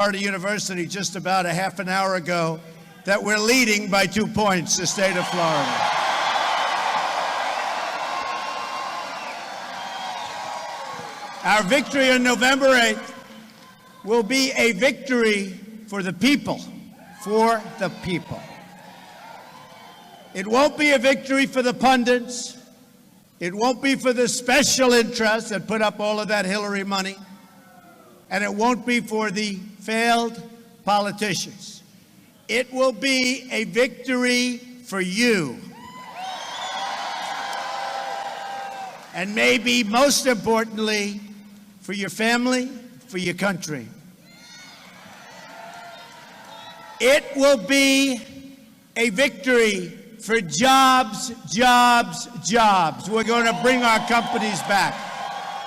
Florida University just about a half an hour ago that we're leading by 2 points, the state of Florida. Our victory on November 8th will be a victory for the people, for the people. It won't be a victory for the pundits. It won't be for the special interests that put up all of that Hillary money. And it won't be for the failed politicians. It will be a victory for you. And maybe most importantly, for your family, for your country. It will be a victory for jobs, jobs, jobs. We're going to bring our companies back.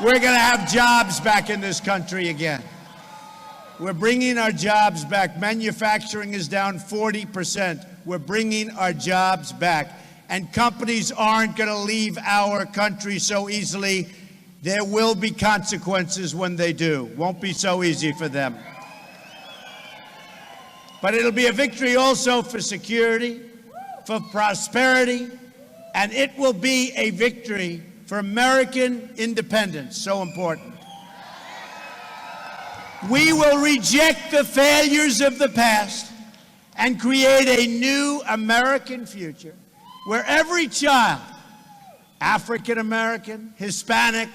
We're going to have jobs back in this country again. We're bringing our jobs back. Manufacturing is down 40%. We're bringing our jobs back. And companies aren't going to leave our country so easily. There will be consequences when they do. Won't be so easy for them. But it'll be a victory also for security, for prosperity, and it will be a victory for American independence, so important. We will reject the failures of the past and create a new American future where every child, African American, Hispanic,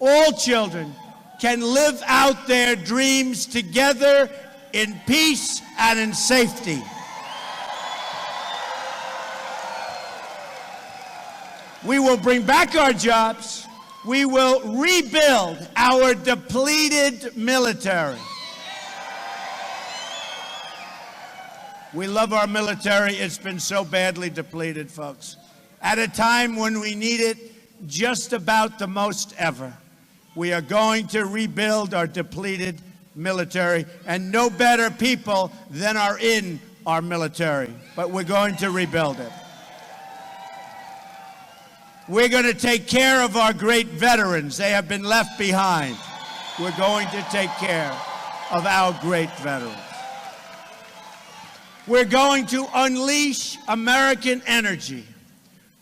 all children, can live out their dreams together in peace and in safety. We will bring back our jobs. We will rebuild our depleted military. We love our military. It's been so badly depleted, folks. At a time when we need it just about the most ever. We are going to rebuild our depleted military, and no better people than are in our military. But we're going to rebuild it. We're going to take care of our great veterans. They have been left behind. We're going to take care of our great veterans. We're going to unleash American energy,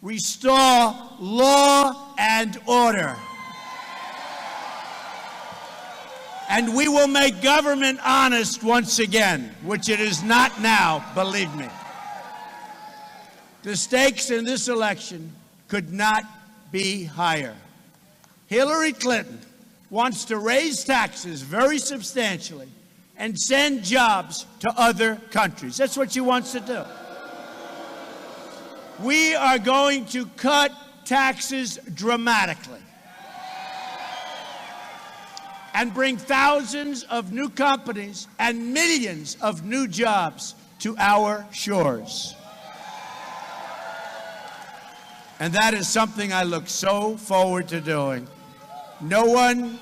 restore law and order. And we will make government honest once again, which it is not now, believe me. The stakes in this election could not be higher. Hillary Clinton wants to raise taxes very substantially and send jobs to other countries. That's what she wants to do. We are going to cut taxes dramatically and bring thousands of new companies and millions of new jobs to our shores. And that is something I look so forward to doing. No one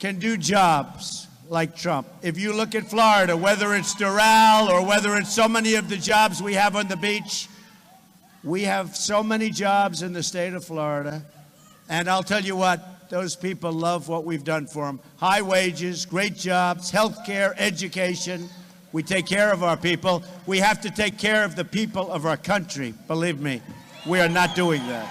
can do jobs like Trump. If you look at Florida, whether it's Doral or whether it's so many of the jobs we have on the beach, we have so many jobs in the state of Florida. And I'll tell you what, those people love what we've done for them. High wages, great jobs, health care, education. We take care of our people. We have to take care of the people of our country. Believe me, we are not doing that.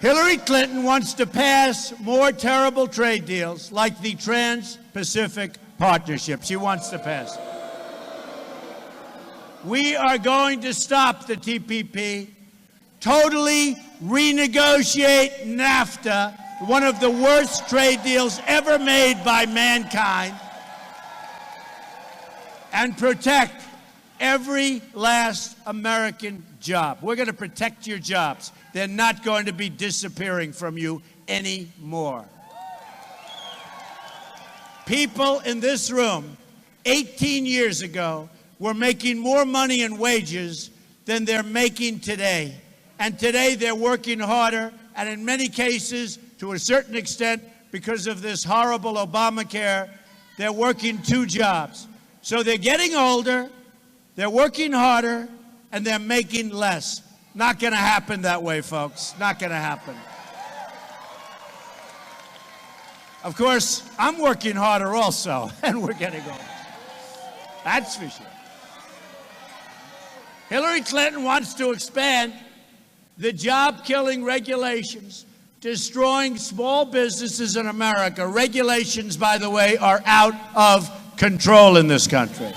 Hillary Clinton wants to pass more terrible trade deals like the Trans-Pacific Partnership. She wants to pass it. We are going to stop the TPP, totally renegotiate NAFTA, one of the worst trade deals ever made by mankind, and protect every last American job. We're going to protect your jobs. They're not going to be disappearing from you anymore. People in this room 18 years ago were making more money in wages than they're making today. And today they're working harder, and in many cases, to a certain extent, because of this horrible Obamacare, they're working 2 jobs. So they're getting older, they're working harder, and they're making less. Not going to happen that way, folks. Not going to happen. Of course, I'm working harder also, and we're getting older. That's for sure. Hillary Clinton wants to expand the job-killing regulations, destroying small businesses in America. Regulations, by the way, are out of control in this country.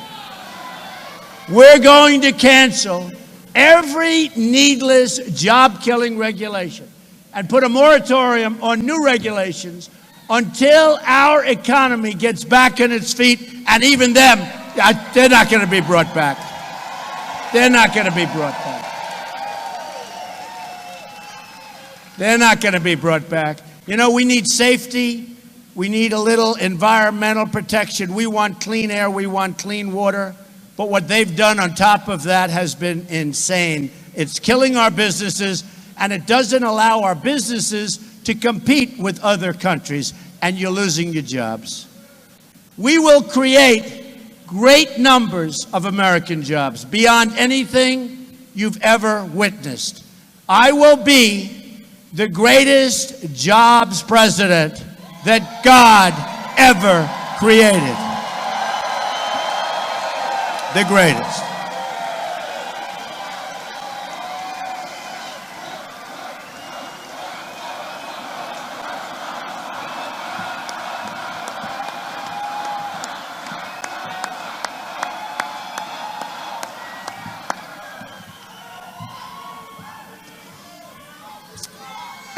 We're going to cancel every needless job-killing regulation and put a moratorium on new regulations until our economy gets back on its feet, and even them, they're not going to be brought back. They're not going to be brought back. They're not going to be brought back. You know, we need safety. We need a little environmental protection. We want clean air. We want clean water. But what they've done on top of that has been insane. It's killing our businesses, and it doesn't allow our businesses to compete with other countries, and you're losing your jobs. We will create great numbers of American jobs beyond anything you've ever witnessed. I will be the greatest jobs president that God ever created. The greatest.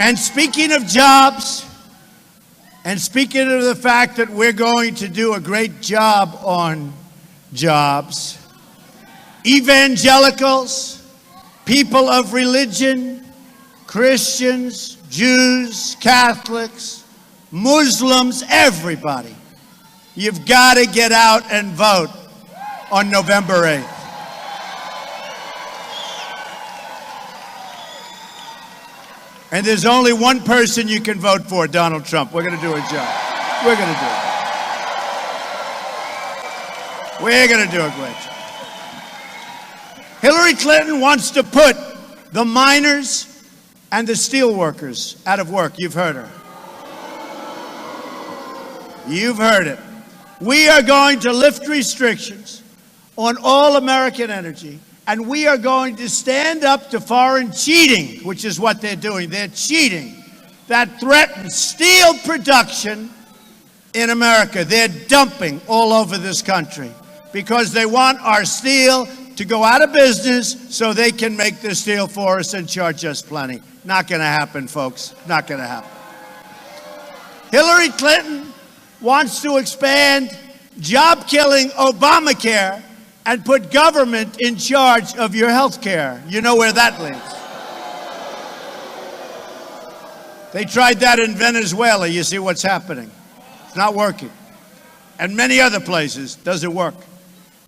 And speaking of jobs, and speaking of the fact that we're going to do a great job on jobs, evangelicals, people of religion, Christians, Jews, Catholics, Muslims, everybody, you've got to get out and vote on November 8th. And there's only one person you can vote for, Donald Trump. We're going to do a job. We're going to do it. We're going to do a great job. Hillary Clinton wants to put the miners and the steel workers out of work. You've heard her. You've heard it. We are going to lift restrictions on all American energy, and we are going to stand up to foreign cheating, which is what they're doing. They're cheating. That threatens steel production in America. They're dumping all over this country because they want our steel to go out of business so they can make the steel for us and charge us plenty. Not going to happen, folks. Not going to happen. Hillary Clinton wants to expand job-killing Obamacare and put government in charge of your health care. You know where that leads. They tried that in Venezuela. You see what's happening. It's not working. And many other places, doesn't work.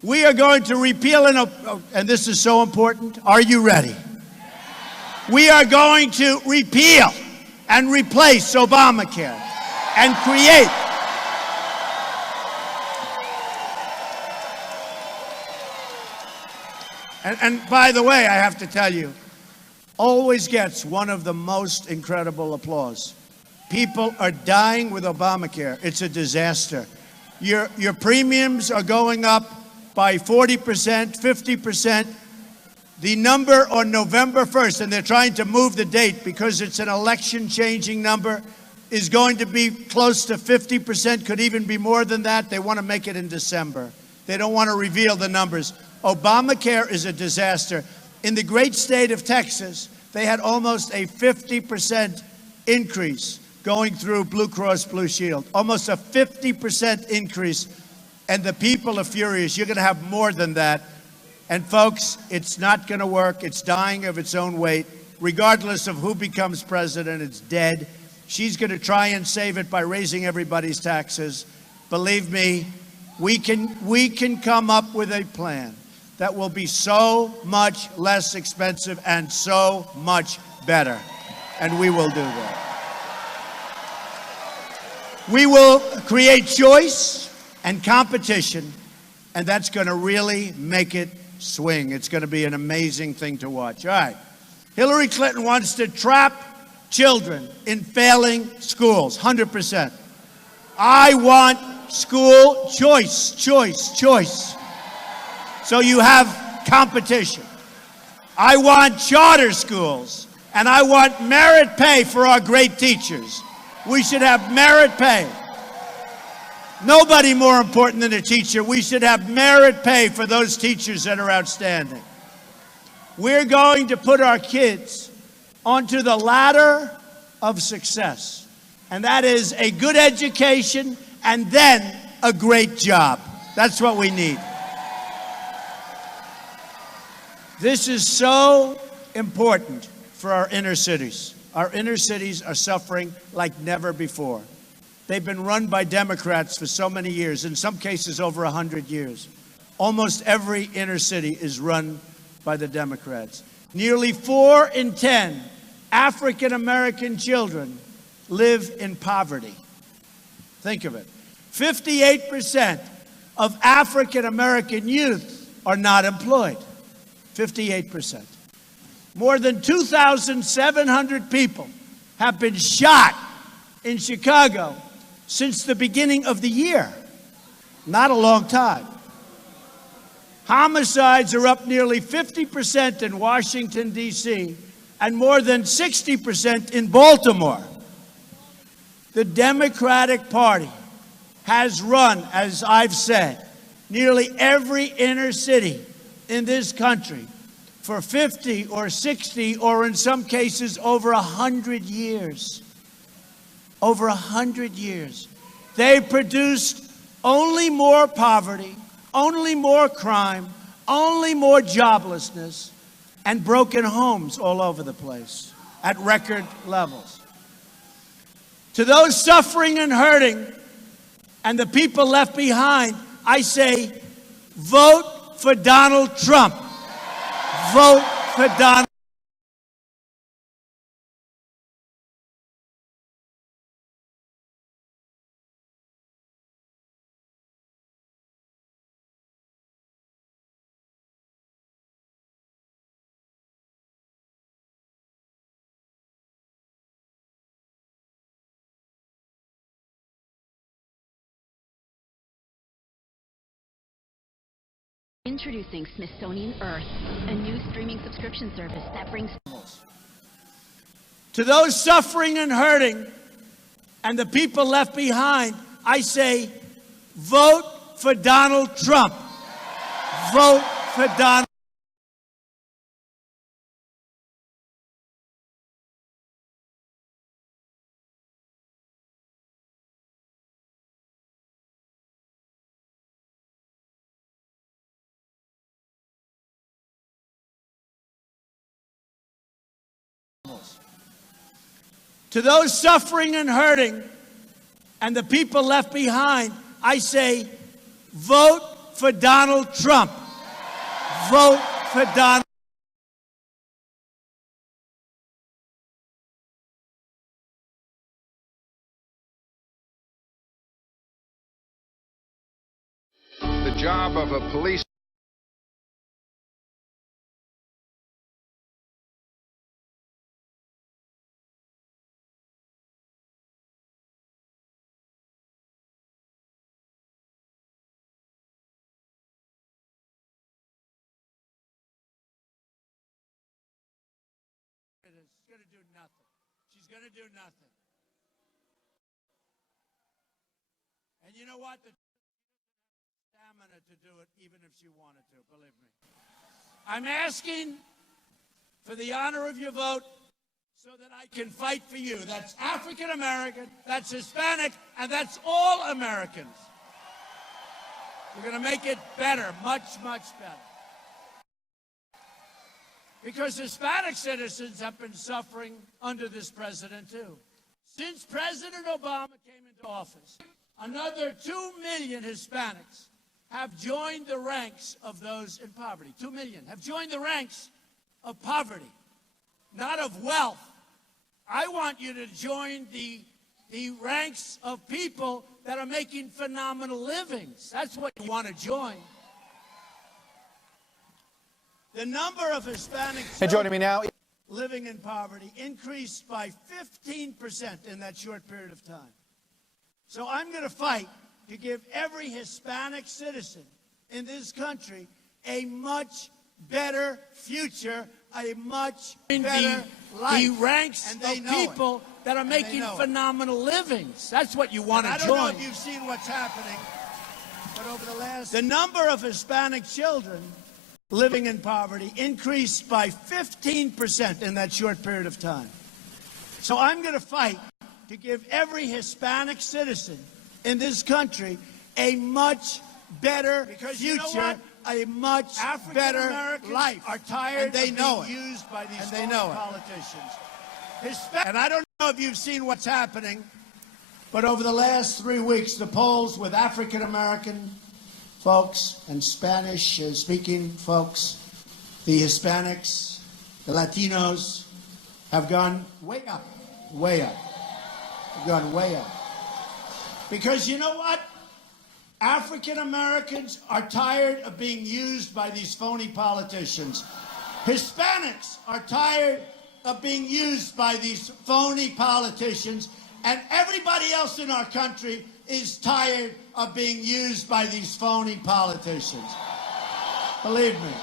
We are going to repeal, and this is so important. Are you ready? We are going to repeal and replace Obamacare and create And by the way, I have to tell you, always gets one of the most incredible applause. People are dying with Obamacare. It's a disaster. Your premiums are going up by 40%, 50%. The number on November 1st, and they're trying to move the date because it's an election-changing number, is going to be close to 50%, could even be more than that. They want to make it in December. They don't want to reveal the numbers. Obamacare is a disaster. In the great state of Texas, they had almost a 50% increase going through Blue Cross Blue Shield. Almost a 50% increase. And the people are furious. You're going to have more than that. And folks, it's not going to work. It's dying of its own weight. Regardless of who becomes president, it's dead. She's going to try and save it by raising everybody's taxes. Believe me, we can come up with a plan that will be so much less expensive and so much better. And we will do that. We will create choice and competition, and that's going to really make it swing. It's going to be an amazing thing to watch. All right. Hillary Clinton wants to trap children in failing schools, 100%. I want school choice. So you have competition. I want charter schools, and I want merit pay for our great teachers. We should have merit pay. Nobody more important than a teacher. We should have merit pay for those teachers that are outstanding. We're going to put our kids onto the ladder of success, and that is a good education and then a great job. That's what we need. This is so important for our inner cities. Our inner cities are suffering like never before. They've been run by Democrats for so many years, in some cases over 100 years. Almost every inner city is run by the Democrats. Nearly 4 in 10 African American children live in poverty. Think of it. 58% of African American youth are not employed. 58%. More than 2,700 people have been shot in Chicago since the beginning of the year. Not a long time. Homicides are up nearly 50% in Washington, D.C., and more than 60% in Baltimore. The Democratic Party has run, as I've said, nearly every inner city in this country for 50 or 60 or in some cases over 100 years. Over 100 years. They produced only more poverty, only more crime, only more joblessness, and broken homes all over the place at record levels. To those suffering and hurting and the people left behind, I say, vote for Donald Trump. Vote for Donald. Introducing Smithsonian Earth, a new streaming subscription service that brings... To those suffering and hurting and the people left behind, I say, vote for Donald Trump. Vote for Donald. To those suffering and hurting and the people left behind, I say, vote for Donald Trump. Vote for Donald. The job of a police It's going to do nothing. She's going to do nothing. And you know what? The stamina to do it, even if she wanted to, believe me. I'm asking for the honor of your vote so that I can fight for you. That's African American, that's Hispanic, and that's all Americans. We're going to make it better, much, much better. Because Hispanic citizens have been suffering under this president, too. Since President Obama came into office, another 2 million Hispanics have joined the ranks of those in poverty. 2 million have joined the ranks of poverty, not of wealth. I want you to join the ranks of people that are making phenomenal livings. That's what you want to join. The number of Hispanics joining me now living in poverty increased by 15% in that short period of time. So I'm going to fight to give every Hispanic citizen in this country a much better future, a much better life. He ranks and the they know people that are making phenomenal livings. That's what you want to join. I don't know if you've seen what's happening, but over the number of Hispanic children living in poverty increased by 15% in that short period of time. So I'm going to fight to give every Hispanic citizen in this country a much better future, a much better life. Are tired and they of know being used by these politicians. And I don't know if you've seen what's happening, but over the last 3 weeks, the polls with African American folks and Spanish-speaking folks, the Hispanics, the Latinos, have gone way up, way up. Have gone way up. Because you know what? African Americans are tired of being used by these phony politicians. Hispanics are tired of being used by these phony politicians. And everybody else in our country is tired of being used by these phony politicians. Believe me.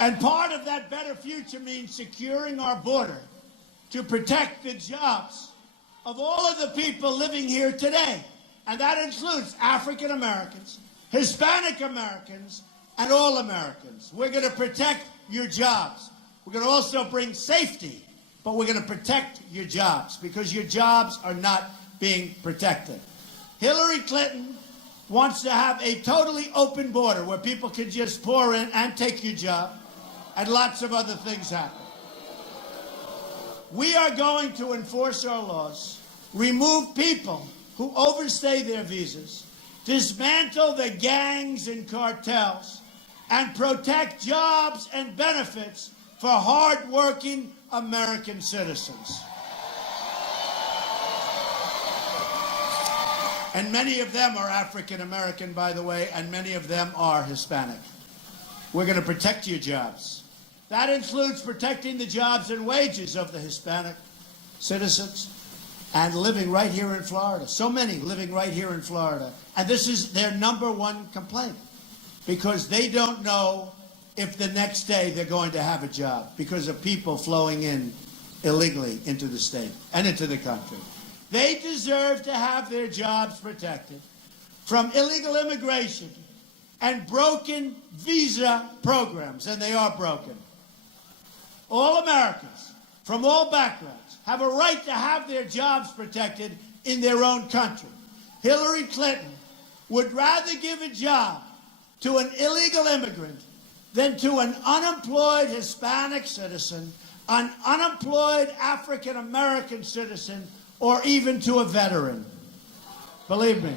And part of that better future means securing our border to protect the jobs of all of the people living here today. And that includes African Americans, Hispanic Americans, and all Americans. We're going to protect your jobs. We're going to also bring safety, but we're going to protect your jobs because your jobs are not being protected. Hillary Clinton wants to have a totally open border where people can just pour in and take your job, and lots of other things happen. We are going to enforce our laws, remove people who overstay their visas, dismantle the gangs and cartels, and protect jobs and benefits for hard-working American citizens. And many of them are African American, by the way, and many of them are Hispanic. We're going to protect your jobs. That includes protecting the jobs and wages of the Hispanic citizens and living right here in Florida. So many living right here in Florida. And this is their number one complaint because they don't know if the next day they're going to have a job because of people flowing in illegally into the state and into the country. They deserve to have their jobs protected from illegal immigration and broken visa programs, and they are broken. All Americans from all backgrounds have a right to have their jobs protected in their own country. Hillary Clinton would rather give a job to an illegal immigrant than to an unemployed Hispanic citizen, an unemployed African American citizen, or even to a veteran. Believe me.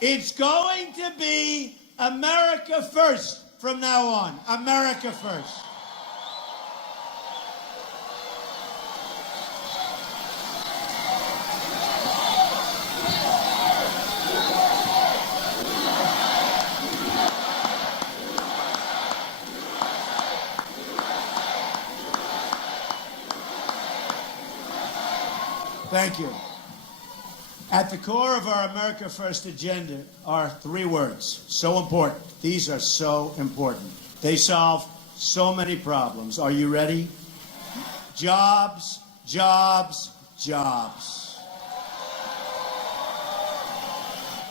It's going to be America first from now on. America first. Thank you. At the core of our America First agenda are 3 words, so important. These are so important. They solve so many problems. Are you ready? Jobs, jobs, jobs.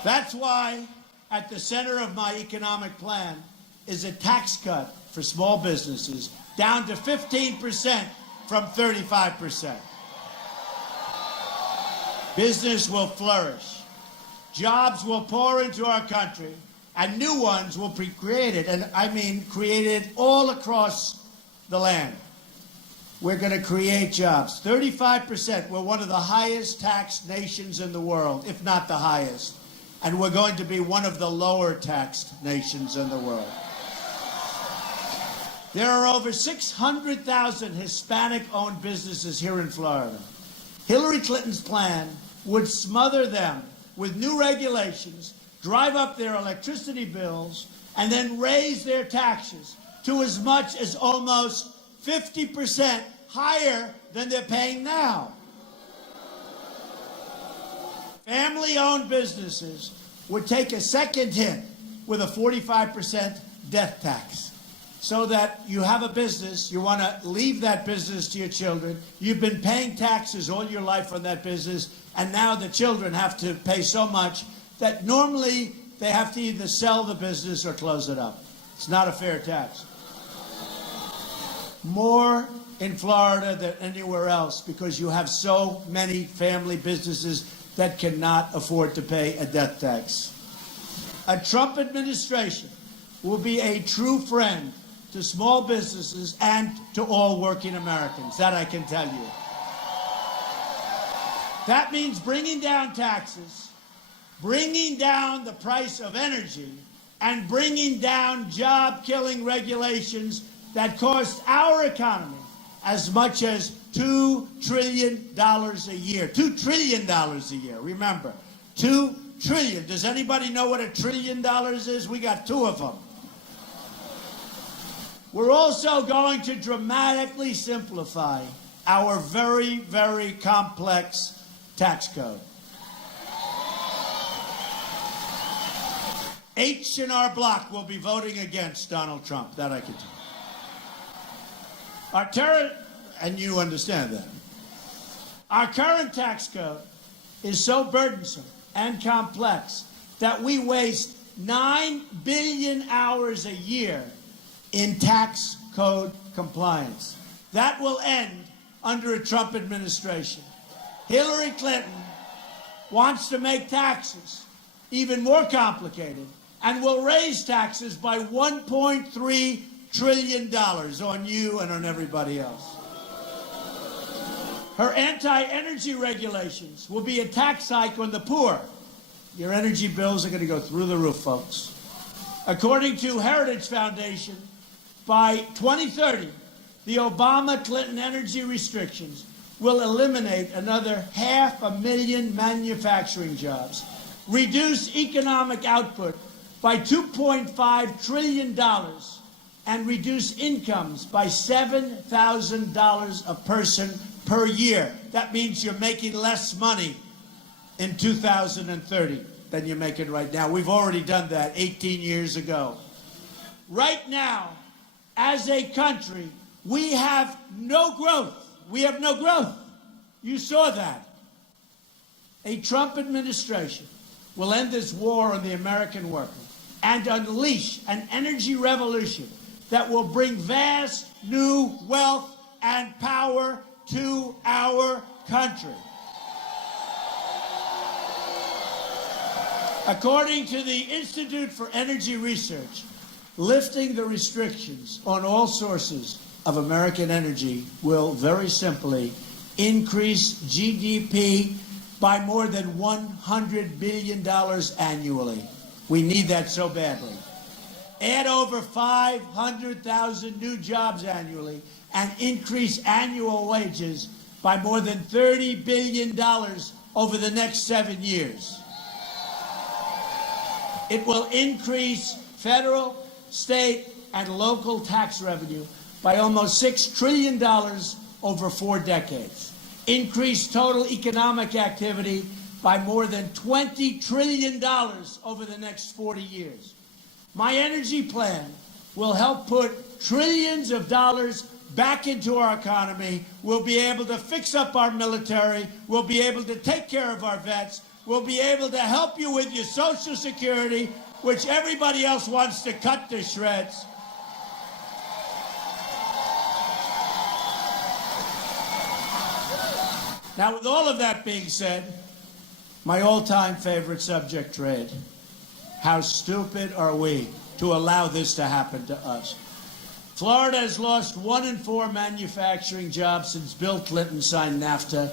That's why at the center of my economic plan is a tax cut for small businesses down to 15% from 35%. Business will flourish. Jobs will pour into our country, and new ones will be created, and I mean created all across the land. We're going to create jobs. 35%. We're one of the highest taxed nations in the world, if not the highest. And we're going to be one of the lower taxed nations in the world. There are over 600,000 Hispanic-owned businesses here in Florida. Hillary Clinton's plan would smother them with new regulations, drive up their electricity bills, and then raise their taxes to as much as almost 50% higher than they're paying now. Family-owned businesses would take a second hit with a 45% death tax. So that you have a business, you want to leave that business to your children, you've been paying taxes all your life on that business, and now the children have to pay so much that normally they have to either sell the business or close it up. It's not a fair tax. More in Florida than anywhere else because you have so many family businesses that cannot afford to pay a death tax. A Trump administration will be a true friend to small businesses and to all working Americans. That I can tell you. That means bringing down taxes, bringing down the price of energy, and bringing down job-killing regulations that cost our economy as much as $2 trillion a year. $2 trillion a year. Remember, $2 trillion. Does anybody know what $1 trillion is? We got two of them. We're also going to dramatically simplify our very, very complex tax code. H in our block will be voting against Donald Trump. That I can tell you. And you understand that. Our current tax code is so burdensome and complex that we waste 9 billion hours a year in tax code compliance. That will end under a Trump administration. Hillary Clinton wants to make taxes even more complicated and will raise taxes by $1.3 trillion on you and on everybody else. Her anti-energy regulations will be a tax hike on the poor. Your energy bills are going to go through the roof, folks. According to Heritage Foundation, by 2030, the Obama-Clinton energy restrictions will eliminate another 500,000 manufacturing jobs, reduce economic output by $2.5 trillion, and reduce incomes by $7,000 a person per year. That means you're making less money in 2030 than you're making right now. We've already done that 18 years ago. Right now, as a country, we have no growth. We have no growth. You saw that. A Trump administration will end this war on the American worker and unleash an energy revolution that will bring vast new wealth and power to our country. According to the Institute for Energy Research, lifting the restrictions on all sources of American energy will very simply increase GDP by more than $100 billion annually. We need that so badly. Add over 500,000 new jobs annually and increase annual wages by more than $30 billion over the next 7 years. It will increase federal, state, and local tax revenue by almost $6 trillion over 4 decades. Increase total economic activity by more than $20 trillion over the next 40 years. My energy plan will help put trillions of dollars back into our economy. We'll be able to fix up our military. We'll be able to take care of our vets. We'll be able to help you with your Social Security, which everybody else wants to cut to shreds. Now, with all of that being said, my all-time favorite subject, trade. How stupid are we to allow this to happen to us? Florida has lost 1 in 4 manufacturing jobs since Bill Clinton signed NAFTA,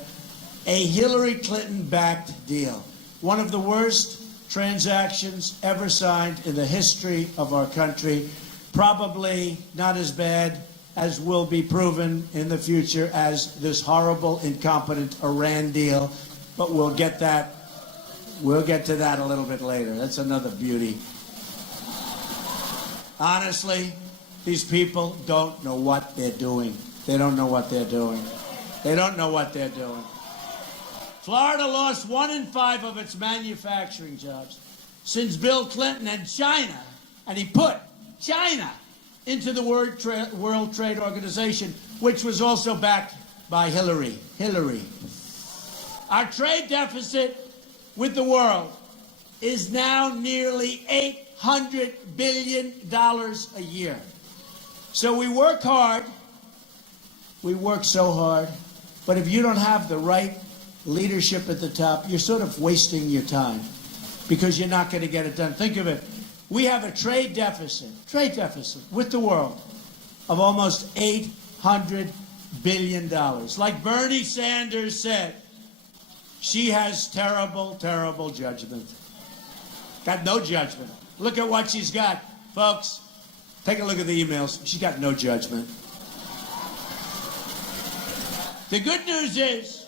a Hillary Clinton-backed deal. One of the worst transactions ever signed in the history of our country. Probably not as bad as will be proven in the future as this horrible, incompetent Iran deal. But we'll get that. We'll get to that a little bit later. That's another beauty. Honestly, These people don't know what they're doing. They don't know what they're doing. They don't know what they're doing. Florida lost 1 in 5 of its manufacturing jobs since Bill Clinton and China, and he put China into the World Trade Organization, which was also backed by Hillary. Our trade deficit with the world is now nearly $800 billion a year. So we work hard. We work so hard. But if you don't have the right leadership at the top, you're sort of wasting your time because you're not going to get it done. Think of it. We have a trade deficit with the world of almost $800 billion. Like Bernie Sanders said, she has terrible, terrible judgment. Got no judgment. Look at what she's got. Folks, take a look at the emails. She's got no judgment. The good news is,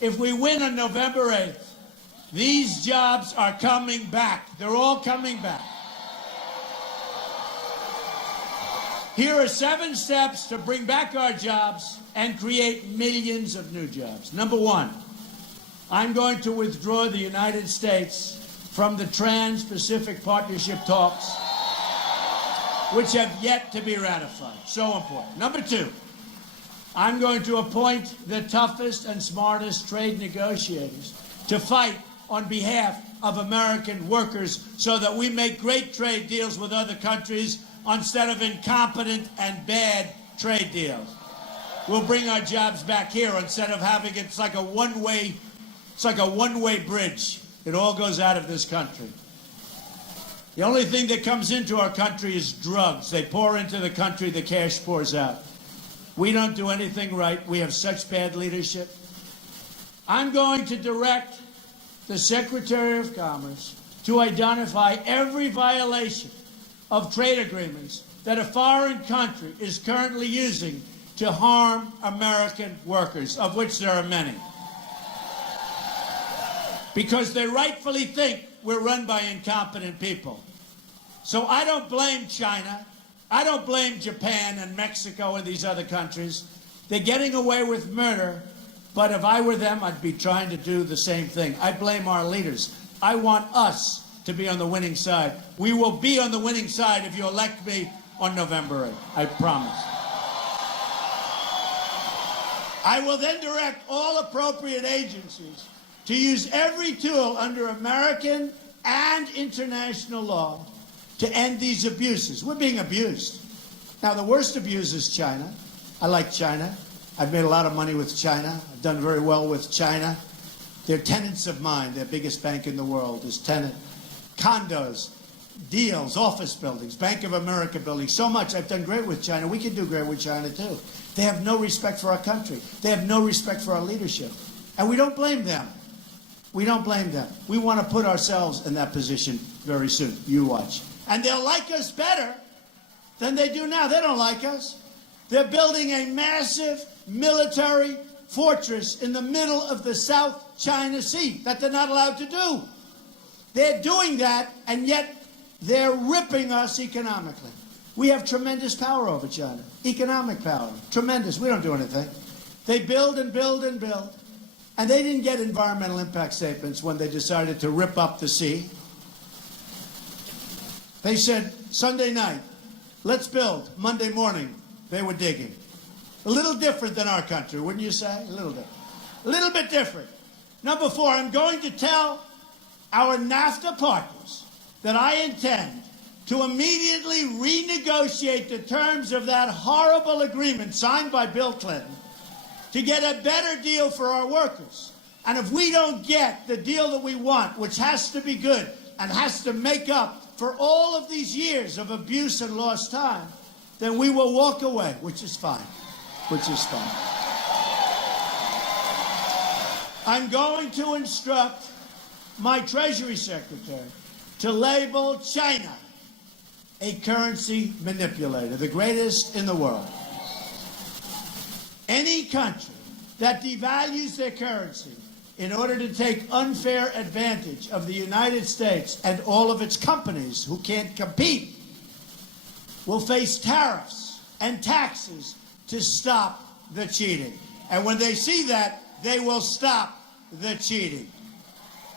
if we win on November 8th, these jobs are coming back. They're all coming back. Here are 7 steps to bring back our jobs and create millions of new jobs. Number 1, I'm going to withdraw the United States from the Trans-Pacific Partnership talks, which have yet to be ratified. So important. Number 2, I'm going to appoint the toughest and smartest trade negotiators to fight on behalf of American workers so that we make great trade deals with other countries instead of incompetent and bad trade deals. We'll bring our jobs back here instead of having it's like a one-way bridge. It all goes out of this country. The only thing that comes into our country is drugs. They pour into the country, the cash pours out. We don't do anything right. We have such bad leadership. I'm going to direct the Secretary of Commerce to identify every violation of trade agreements that a foreign country is currently using to harm American workers, of which there are many. Because they rightfully think we're run by incompetent people. So I don't blame China. I don't blame Japan and Mexico and these other countries. They're getting away with murder, but if I were them, I'd be trying to do the same thing. I blame our leaders. I want us to be on the winning side. We will be on the winning side if you elect me on November 8th. I promise. I will then direct all appropriate agencies to use every tool under American and international law to end these abuses. We're being abused. Now, the worst abuse is China. I like China. I've made a lot of money with China. I've done very well with China. They're tenants of mine. Their biggest bank in the world is tenant. Condos, deals, office buildings, Bank of America buildings, so much. I've done great with China. We can do great with China, too. They have no respect for our country. They have no respect for our leadership. And we don't blame them. We don't blame them. We want to put ourselves in that position very soon. You watch. And they'll like us better than they do now. They don't like us. They're building a massive military fortress in the middle of the South China Sea that they're not allowed to do. They're doing that, and yet they're ripping us economically. We have tremendous power over China. Economic power. Tremendous. We don't do anything. They build and build and build. And they didn't get environmental impact statements when they decided to rip up the sea. They said, Sunday night, let's build. Monday morning, they were digging. A little different than our country, wouldn't you say? A little different. A little bit different. Number 4, I'm going to tell our NAFTA partners that I intend to immediately renegotiate the terms of that horrible agreement signed by Bill Clinton to get a better deal for our workers. And if we don't get the deal that we want, which has to be good and has to make up for all of these years of abuse and lost time, then we will walk away, which is fine. Which is fine. I'm going to instruct my Treasury Secretary to label China a currency manipulator, the greatest in the world. Any country that devalues their currency in order to take unfair advantage of the United States and all of its companies who can't compete will face tariffs and taxes to stop the cheating. And when they see that, they will stop the cheating.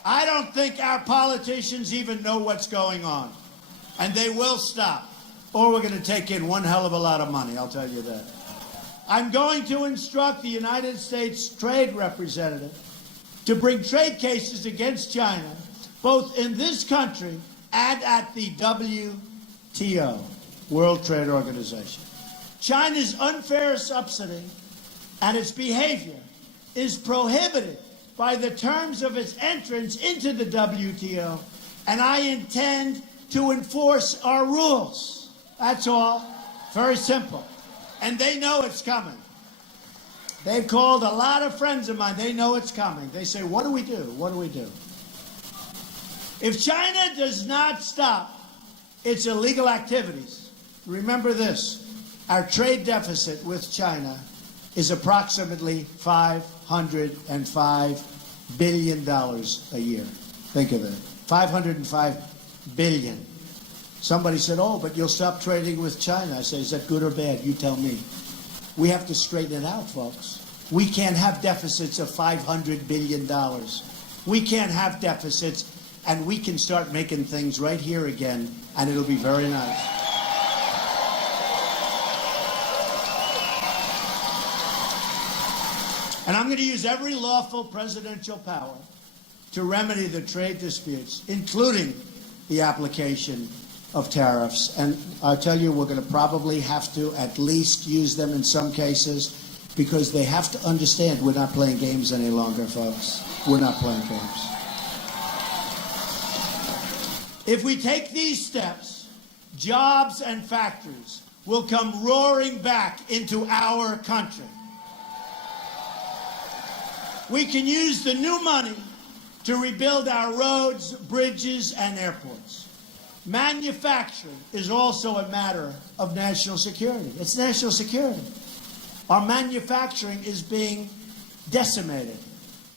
I don't think our politicians even know what's going on. And they will stop. Or we're going to take in one hell of a lot of money, I'll tell you that. I'm going to instruct the United States Trade Representative to bring trade cases against China, both in this country and at the WTO, World Trade Organization. China's unfair subsidy and its behavior is prohibited by the terms of its entrance into the WTO, and I intend to enforce our rules. That's all. Very simple. And they know it's coming. They've called a lot of friends of mine. They know it's coming. They say, what do we do? What do we do? If China does not stop its illegal activities, remember this, our trade deficit with China is approximately $505 billion a year. Think of it. $505 billion. Somebody said, oh, but you'll stop trading with China. I say, is that good or bad? You tell me. We have to straighten it out, folks. We can't have deficits of $500 billion. We can't have deficits, and we can start making things right here again, and it'll be very nice. And I'm going to use every lawful presidential power to remedy the trade disputes, including the application of tariffs. And I'll tell you, we're going to probably have to at least use them in some cases, because they have to understand we're not playing games any longer, folks. We're not playing games. If we take these steps, jobs and factories will come roaring back into our country. We can use the new money to rebuild our roads, bridges, and airports. Manufacturing is also a matter of national security. It's national security. Our manufacturing is being decimated.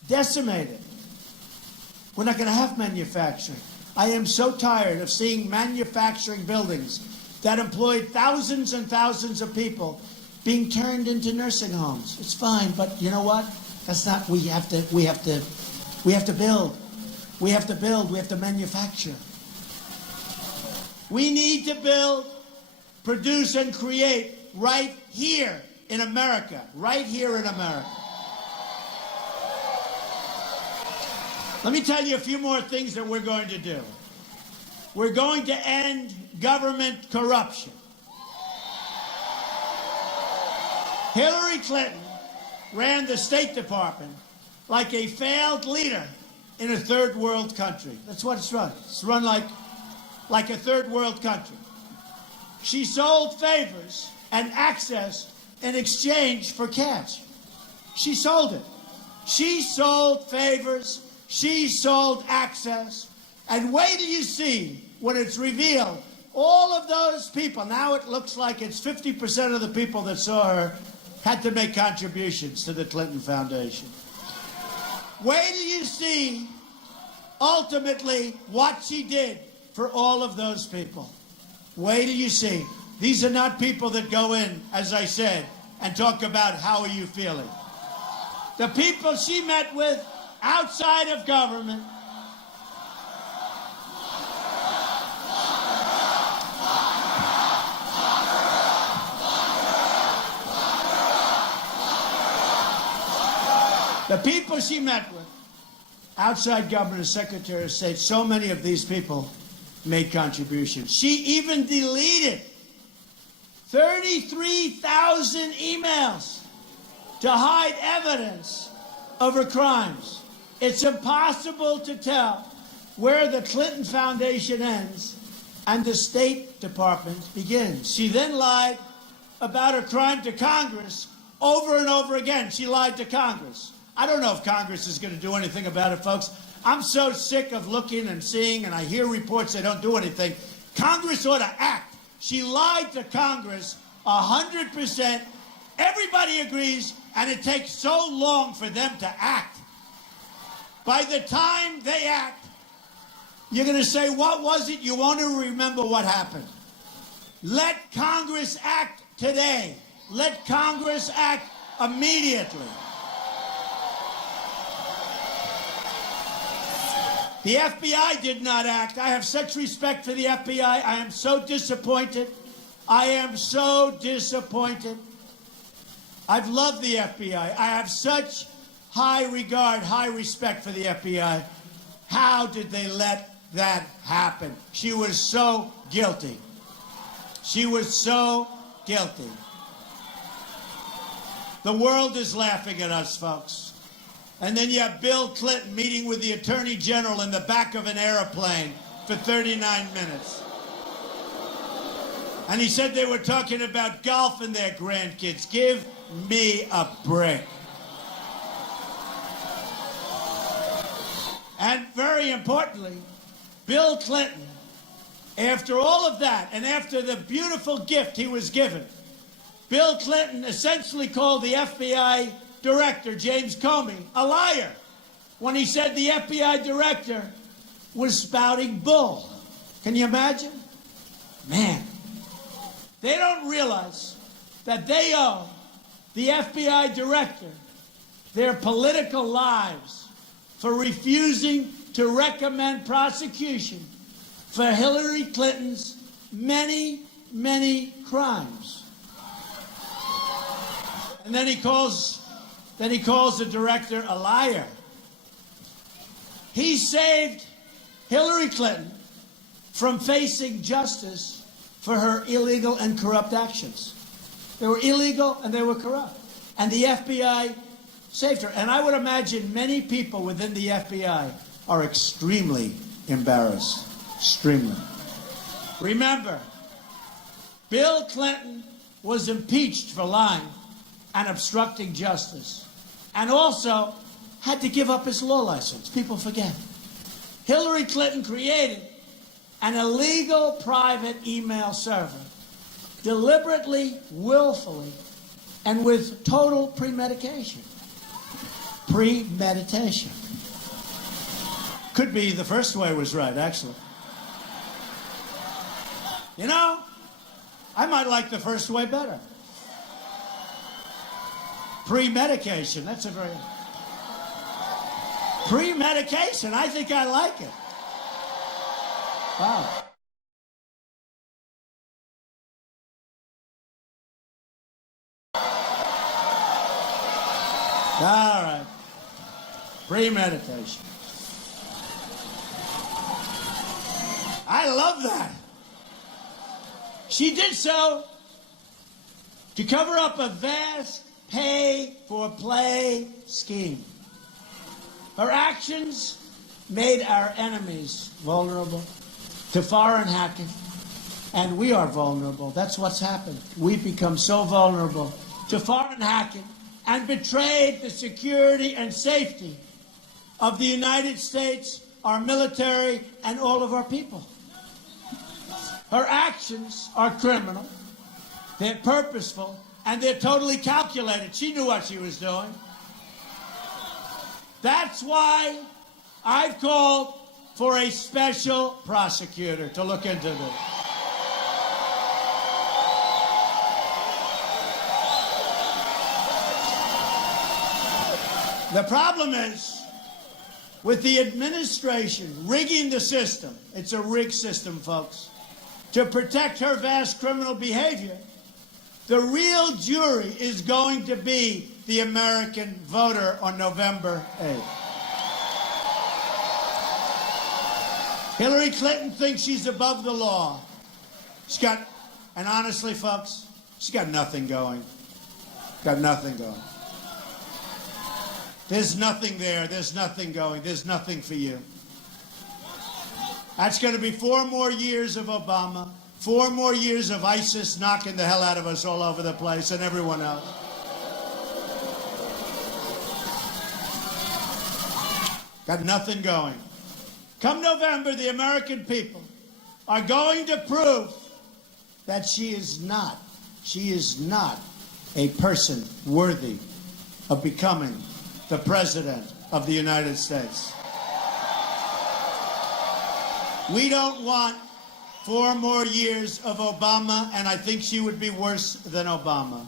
Decimated. We're not going to have manufacturing. I am so tired of seeing manufacturing buildings that employed thousands and thousands of people being turned into nursing homes. It's fine, but you know what? That's not. We have to build. We have to build. We have to manufacture. We need to build, produce, and create right here in America. Right here in America. Let me tell you a few more things that we're going to do. We're going to end government corruption. Hillary Clinton ran the State Department like a failed leader in a third world country. That's what it's run. It's run like a third world country. She sold favors and access in exchange for cash. She sold it. She sold favors. She sold access. And wait till you see when it's revealed all of those people. Now it looks like it's 50% of the people that saw her had to make contributions to the Clinton Foundation. Wait till you see ultimately what she did for all of those people. Wait till you see. These are not people that go in, as I said, and talk about how are you feeling. The people she met with outside of government. The people she met with outside government as Secretary of State, so many of these people made contributions. She even deleted 33,000 emails to hide evidence of her crimes. It's impossible to tell where the Clinton Foundation ends and the State Department begins. She then lied about her crime to Congress over and over again. She lied to Congress. I don't know if Congress is going to do anything about it, folks. I'm so sick of looking and seeing, and I hear reports they don't do anything. Congress ought to act. She lied to Congress 100%. Everybody agrees, and it takes so long for them to act. By the time they act, you're going to say, what was it? You won't even remember what happened. Let Congress act today. Let Congress act immediately. The FBI did not act. I have such respect for the FBI. I am so disappointed. I am so disappointed. I've loved the FBI. I have such high regard, high respect for the FBI. How did they let that happen? She was so guilty. She was so guilty. The world is laughing at us, folks. And then you have Bill Clinton meeting with the Attorney General in the back of an airplane for 39 minutes. And he said they were talking about golf and their grandkids. Give me a break. And very importantly, Bill Clinton, after all of that and after the beautiful gift he was given, Bill Clinton essentially called the FBI director, James Comey, a liar when he said the FBI director was spouting bull. Can you imagine? Man, they don't realize that they owe the FBI director their political lives for refusing to recommend prosecution for Hillary Clinton's many, many crimes. And then he calls the director a liar. He saved Hillary Clinton from facing justice for her illegal and corrupt actions. They were illegal and they were corrupt. And the FBI saved her. And I would imagine many people within the FBI are extremely embarrassed. Extremely. Remember, Bill Clinton was impeached for lying and obstructing justice, and also had to give up his law license. People forget. Hillary Clinton created an illegal private email server, deliberately, willfully, and with total premeditation. Premeditation. Could be the first way was right, actually. You know, I might like the first way better. Pre-medication, that's a very... Pre-medication, I think I like it. Wow. All right. Pre-meditation. I love that. She did so to cover up a vast pay-for-play scheme. Her actions made our enemies vulnerable to foreign hacking, and we are vulnerable. That's what's happened. We've become so vulnerable to foreign hacking and betrayed the security and safety of the United States, our military, and all of our people. Her actions are criminal, they're purposeful, and they're totally calculated. She knew what she was doing. That's why I've called for a special prosecutor to look into this. The problem is, with the administration rigging the system, it's a rigged system, folks, to protect her vast criminal behavior, the real jury is going to be the American voter on November 8th. Hillary Clinton thinks she's above the law. She's got, and honestly, folks, she's got nothing going. Got nothing going. There's nothing there. There's nothing going. There's nothing for you. That's going to be 4 more years of Obama, 4 more years of ISIS knocking the hell out of us all over the place and everyone else. Got nothing going. Come November, the American people are going to prove that she is not a person worthy of becoming the President of the United States. We don't want 4 more years of Obama, and I think she would be worse than Obama.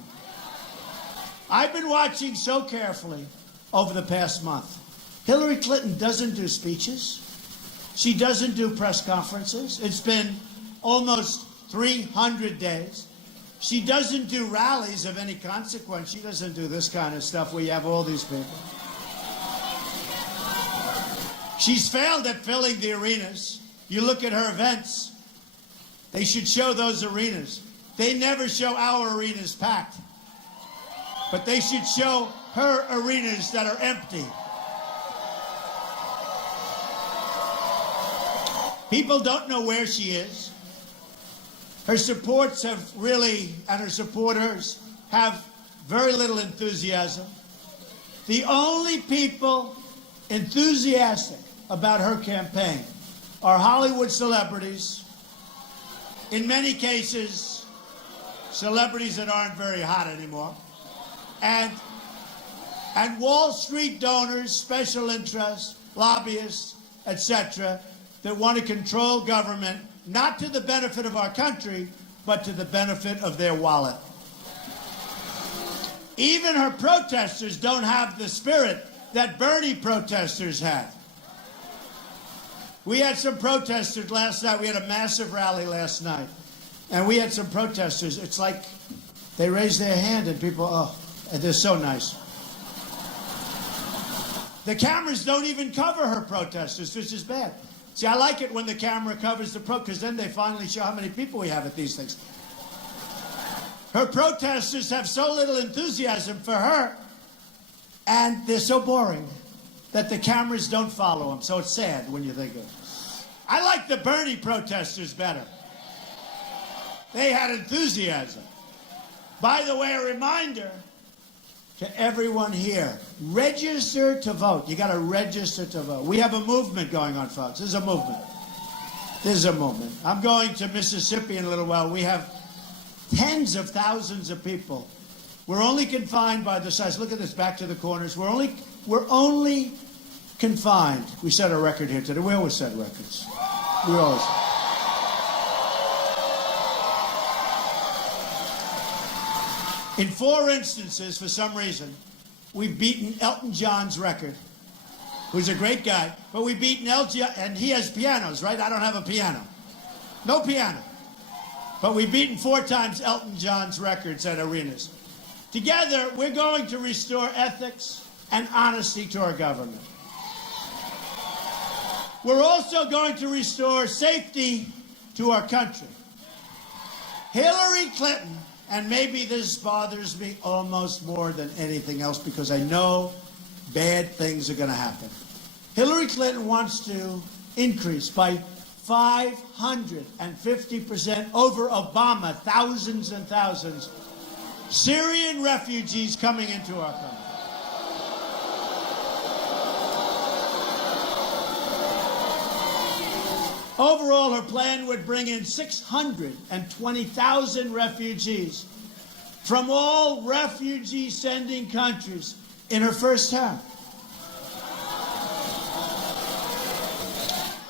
I've been watching so carefully over the past month. Hillary Clinton doesn't do speeches. She doesn't do press conferences. It's been almost 300 days. She doesn't do rallies of any consequence. She doesn't do this kind of stuff where you have all these people. She's failed at filling the arenas. You look at her events, they should show those arenas. They never show our arenas packed. But they should show her arenas that are empty. People don't know where she is. Her supports have really, and her supporters have very little enthusiasm. The only people enthusiastic about her campaign are Hollywood celebrities, in many cases, celebrities that aren't very hot anymore, and Wall Street donors, special interests, lobbyists, etc., that want to control government, not to the benefit of our country, but to the benefit of their wallet. Even her protesters don't have the spirit that Bernie protesters had. We had some protesters last night. We had a massive rally last night. And we had some protesters. It's like they raise their hand and people, oh, and they're so nice. The cameras don't even cover her protesters, which is bad. See, I like it when the camera covers the because then they finally show how many people we have at these things. Her protesters have so little enthusiasm for her, and they're so boring that the cameras don't follow them. So it's sad when you think of it. I like the Bernie protesters better. They had enthusiasm. By the way, a reminder to everyone here, register to vote. You got to register to vote. We have a movement going on, folks. There's a movement. There's a movement. I'm going to Mississippi in a little while. We have tens of thousands of people. We're only confined by the size. Look at this, back to the corners. We're only confined. We set a record here today. We always set records. We always. In 4 instances, for some reason, we've beaten Elton John's record, who's a great guy, but we've beaten Elton, and he has pianos, right? I don't have a piano. No piano. But we've beaten 4 times Elton John's records at arenas. Together, we're going to restore ethics and honesty to our government. We're also going to restore safety to our country. Hillary Clinton, and maybe this bothers me almost more than anything else because I know bad things are going to happen. Hillary Clinton wants to increase by 550% over Obama, thousands and thousands, Syrian refugees coming into our country. Overall, her plan would bring in 620,000 refugees from all refugee-sending countries in her first term.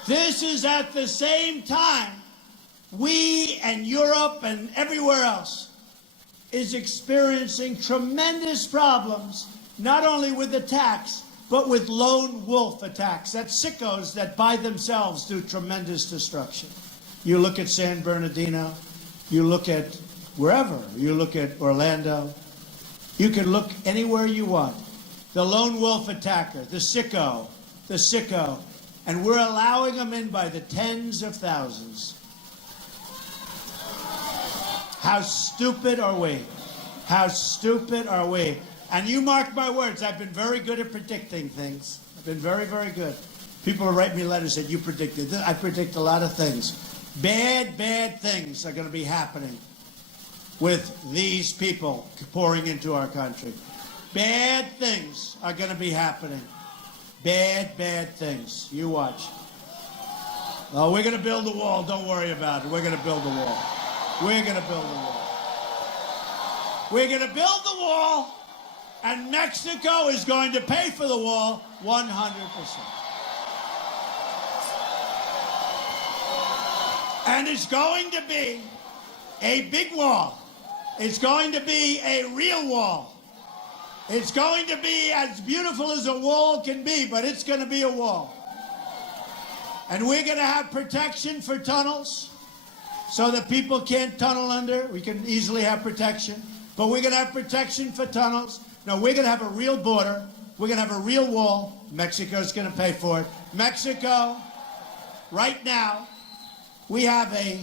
This is at the same time we and Europe and everywhere else is experiencing tremendous problems, not only with attacks, but with lone wolf attacks. That's sickos that by themselves do tremendous destruction. You look at San Bernardino, you look at wherever, you look at Orlando, you can look anywhere you want. The lone wolf attacker, the sicko, and we're allowing them in by the tens of thousands. How stupid are we? How stupid are we? And you mark my words, I've been very good at predicting things. I've been very, very good. People will write me letters that you predicted this. I predict a lot of things. Bad, bad things are going to be happening with these people pouring into our country. Bad things are going to be happening. Bad, bad things. You watch. Oh, we're going to build the wall. Don't worry about it. We're going to build the wall. We're going to build the wall. We're going to build the wall. And Mexico is going to pay for the wall 100%. And it's going to be a big wall. It's going to be a real wall. It's going to be as beautiful as a wall can be, but it's going to be a wall. And we're going to have protection for tunnels so that people can't tunnel under. We can easily have protection. But we're going to have protection for tunnels. No, we're going to have a real border. We're going to have a real wall. Mexico's going to pay for it. Mexico, right now, we have a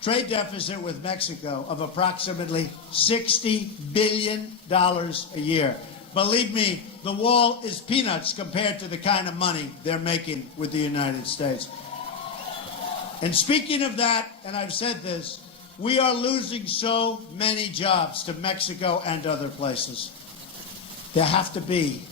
trade deficit with Mexico of approximately $60 billion a year. Believe me, the wall is peanuts compared to the kind of money they're making with the United States. And speaking of that, and I've said this, we are losing so many jobs to Mexico and other places. There have to be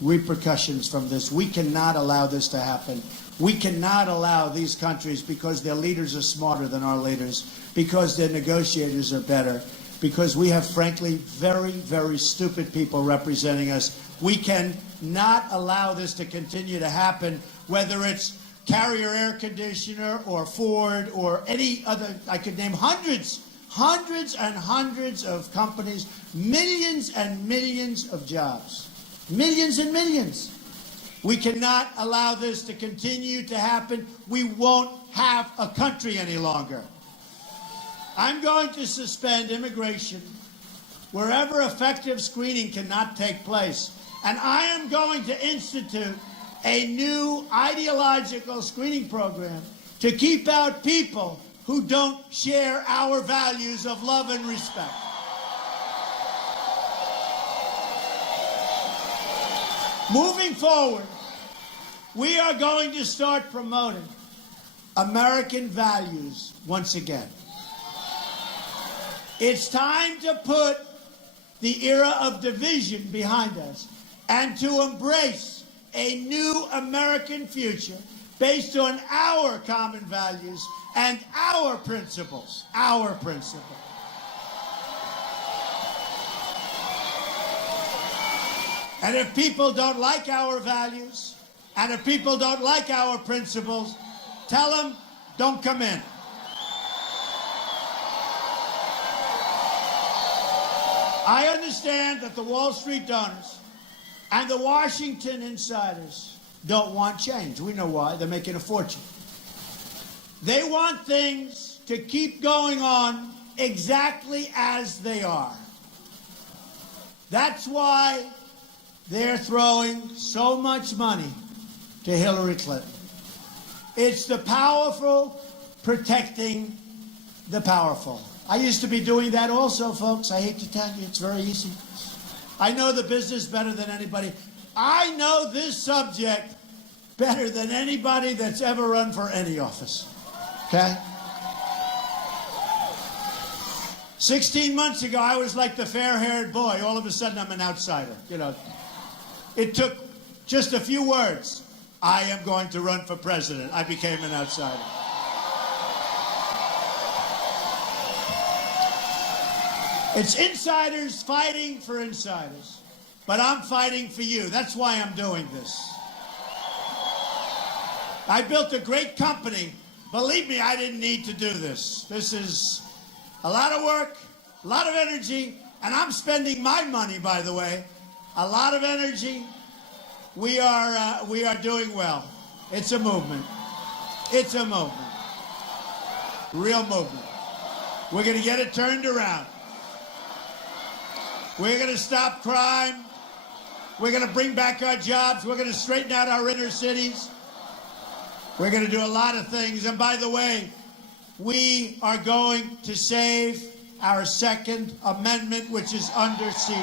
repercussions from this. We cannot allow this to happen. We cannot allow these countries, because their leaders are smarter than our leaders, because their negotiators are better, because we have, frankly, very, very stupid people representing us. We cannot allow this to continue to happen, whether it's Carrier Air Conditioner or Ford or any other. I could name hundreds and hundreds of companies, millions and millions of jobs, millions and millions. We cannot allow this to continue to happen. We won't have a country any longer. I'm going to suspend immigration wherever effective screening cannot take place. And I am going to institute a new ideological screening program to keep out people who don't share our values of love and respect. Moving forward, we are going to start promoting American values once again. It's time to put the era of division behind us and to embrace a new American future based on our common values and our principles. Our principles. And if people don't like our values, and if people don't like our principles, tell them, don't come in. I understand that the Wall Street donors and the Washington insiders don't want change. We know why. They're making a fortune. They want things to keep going on exactly as they are. That's why they're throwing so much money to Hillary Clinton. It's the powerful protecting the powerful. I used to be doing that also, folks. I hate to tell you, it's very easy. I know the business better than anybody. I know this subject better than anybody that's ever run for any office. Okay? 16 months ago, I was like the fair-haired boy. All of a sudden, I'm an outsider. You know, it took just a few words. I am going to run for president. I became an outsider. It's insiders fighting for insiders. But I'm fighting for you. That's why I'm doing this. I built a great company. Believe me, I didn't need to do this. This is a lot of work, a lot of energy, and I'm spending my money, by the way. A lot of energy. We are doing well. It's a movement. It's a movement. Real movement. We're going to get it turned around. We're going to stop crime. We're going to bring back our jobs. We're going to straighten out our inner cities. We're going to do a lot of things. And by the way, we are going to save our Second Amendment, which is under siege.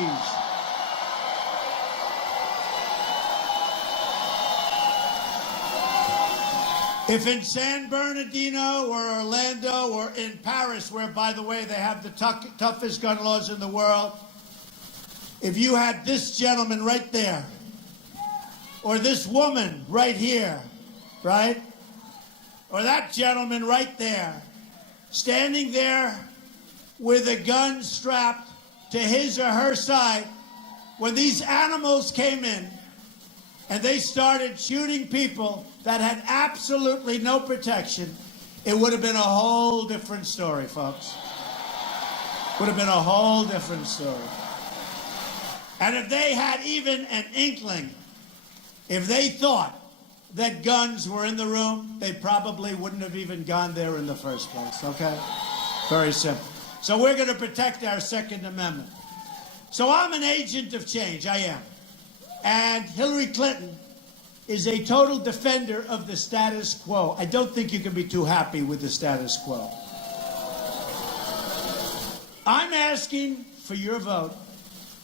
If in San Bernardino or Orlando or in Paris, where, by the way, they have the toughest gun laws in the world, if you had this gentleman right there, or this woman right here, right? Or that gentleman right there, standing there with a gun strapped to his or her side, when these animals came in and they started shooting people that had absolutely no protection, it would have been a whole different story, folks. Would have been a whole different story. And if they had even an inkling, if they thought that guns were in the room, they probably wouldn't have even gone there in the first place, okay? Very simple. So we're going to protect our Second Amendment. So I'm an agent of change, I am. And Hillary Clinton is a total defender of the status quo. I don't think you can be too happy with the status quo. I'm asking for your vote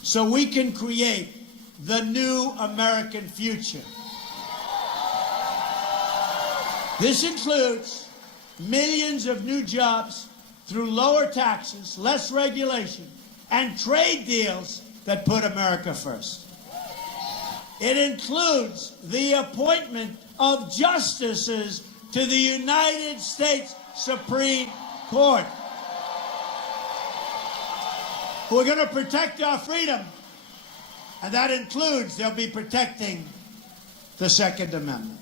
so we can create the new American future. This includes millions of new jobs through lower taxes, less regulation, and trade deals that put America first. It includes the appointment of justices to the United States Supreme Court. We're going to protect our freedom, and that includes they'll be protecting the Second Amendment.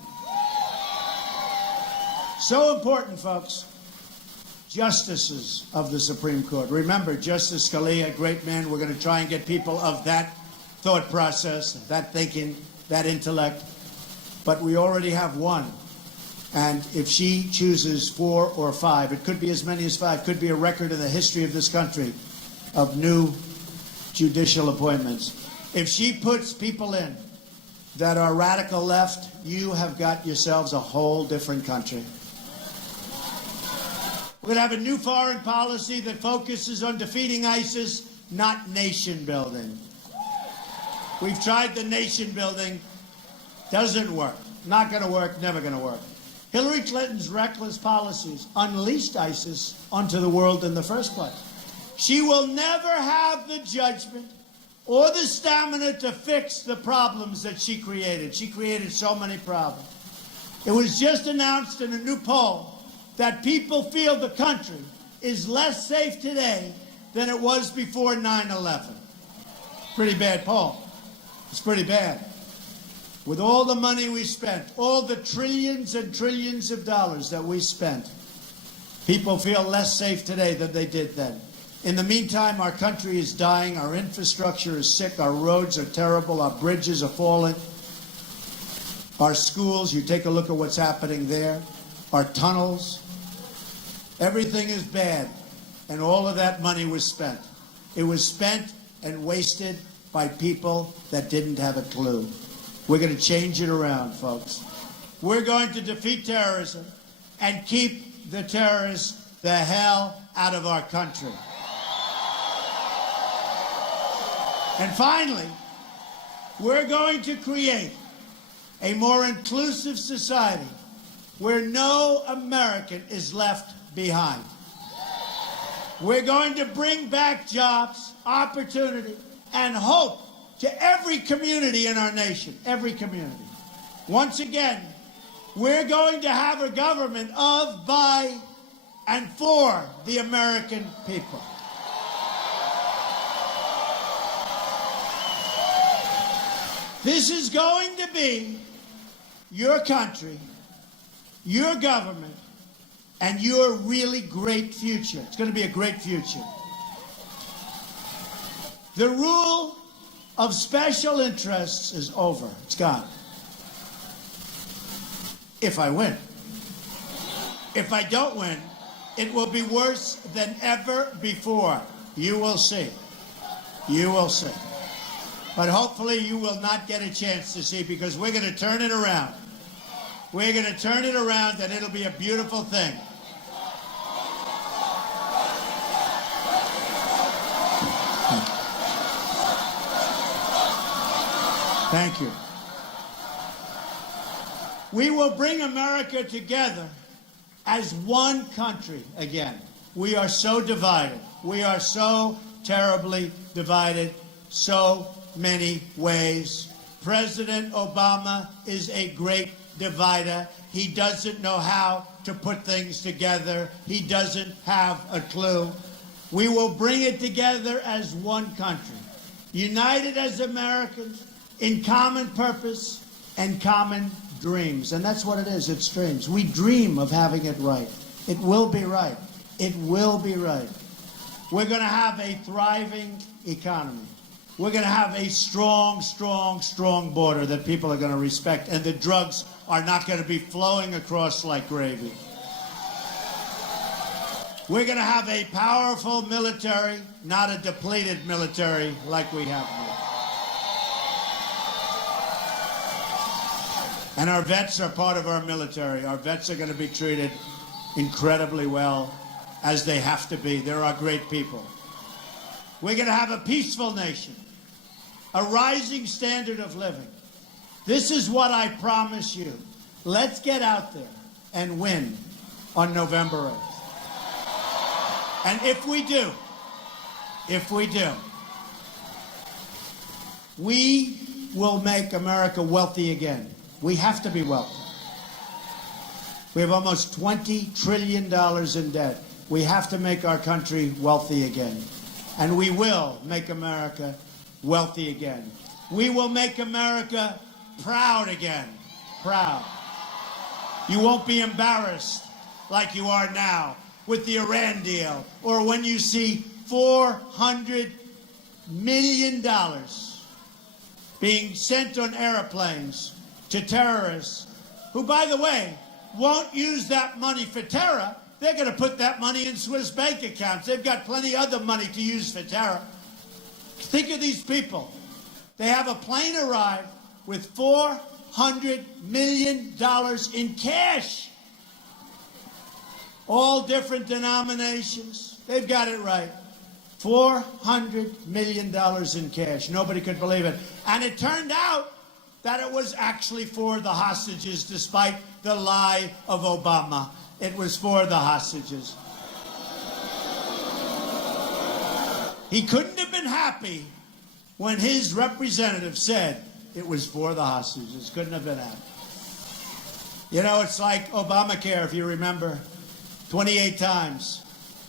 So important, folks. Justices of the Supreme Court. Remember, Justice Scalia, a great man. We're going to try and get people of that thought process, that thinking, that intellect. But we already have one. And if she chooses 4 or 5, it could be as many as 5, could be a record in the history of this country of new judicial appointments. If she puts people in that are radical left, you have got yourselves a whole different country. We're going to have a new foreign policy that focuses on defeating ISIS, not nation building. We've tried the nation building. Doesn't work. Not going to work, never going to work. Hillary Clinton's reckless policies unleashed ISIS onto the world in the first place. She will never have the judgment or the stamina to fix the problems that she created. She created so many problems. It was just announced in a new poll that people feel the country is less safe today than it was before 9/11. Pretty bad poll. It's pretty bad. With all the money we spent, all the trillions and trillions of dollars that we spent, people feel less safe today than they did then. In the meantime, our country is dying, our infrastructure is sick, our roads are terrible, our bridges are falling, our schools, you take a look at what's happening there, our tunnels, everything is bad, and all of that money was spent. It was spent and wasted by people that didn't have a clue. We're going to change it around, folks. We're going to defeat terrorism and keep the terrorists the hell out of our country. And finally, we're going to create a more inclusive society where no American is left behind. We're going to bring back jobs, opportunity, and hope to every community in our nation, every community. Once again, we're going to have a government of, by, and for the American people. This is going to be your country, your government, and your really great future. It's going to be a great future. The rule of special interests is over. It's gone. If I win. If I don't win, it will be worse than ever before. You will see. You will see. But hopefully you will not get a chance to see, because we're going to turn it around. We're going to turn it around, and it'll be a beautiful thing. Thank you. We will bring America together as one country again. We are so divided. We are so terribly divided, so many ways. President Obama is a great divider. He doesn't know how to put things together. He doesn't have a clue. We will bring it together as one country, united as Americans, in common purpose and common dreams. And that's what it is, it's dreams. We dream of having it right. It will be right. It will be right. We're going to have a thriving economy. We're going to have a strong, strong, strong border that people are going to respect, and the drugs are not going to be flowing across like gravy. We're going to have a powerful military, not a depleted military like we have now. And our vets are part of our military. Our vets are going to be treated incredibly well, as they have to be. They're our great people. We're going to have a peaceful nation, a rising standard of living. This is what I promise you. Let's get out there and win on November 8th. And if we do, we will make America wealthy again. We have to be wealthy. We have almost $20 trillion in debt. We have to make our country wealthy again. And we will make America wealthy again. We will make America proud again. Proud. You won't be embarrassed like you are now with the Iran deal, or when you see $400 million being sent on airplanes to terrorists who, by the way, won't use that money for terror. They're going to put that money in Swiss bank accounts. They've got plenty of other money to use for terror. Think of these people. They have a plane arrive with $400 million in cash. All different denominations. They've got it right. $400 million in cash. Nobody could believe it. And it turned out that it was actually for the hostages, despite the lie of Obama. It was for the hostages. He couldn't have been happy when his representative said it was for the hostages. Couldn't have been happy. You know, it's like Obamacare, if you remember, 28 times.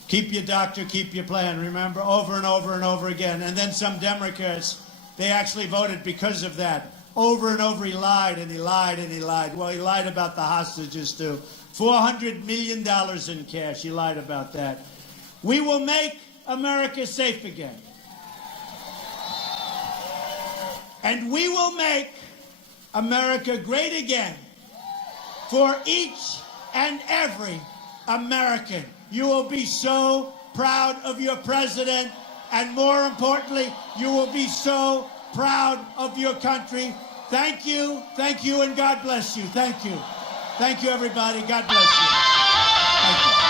Keep your doctor, keep your plan, remember? Over and over and over again. And then some Democrats, they actually voted because of that. Over and over, he lied and he lied and he lied. Well, he lied about the hostages, too. $400 million in cash. He lied about that. We will make America safe again. And we will make America great again for each and every American. You will be so proud of your president, and more importantly, you will be so proud of your country. Thank you, and God bless you. Thank you. Thank you, everybody. God bless you. Thank you.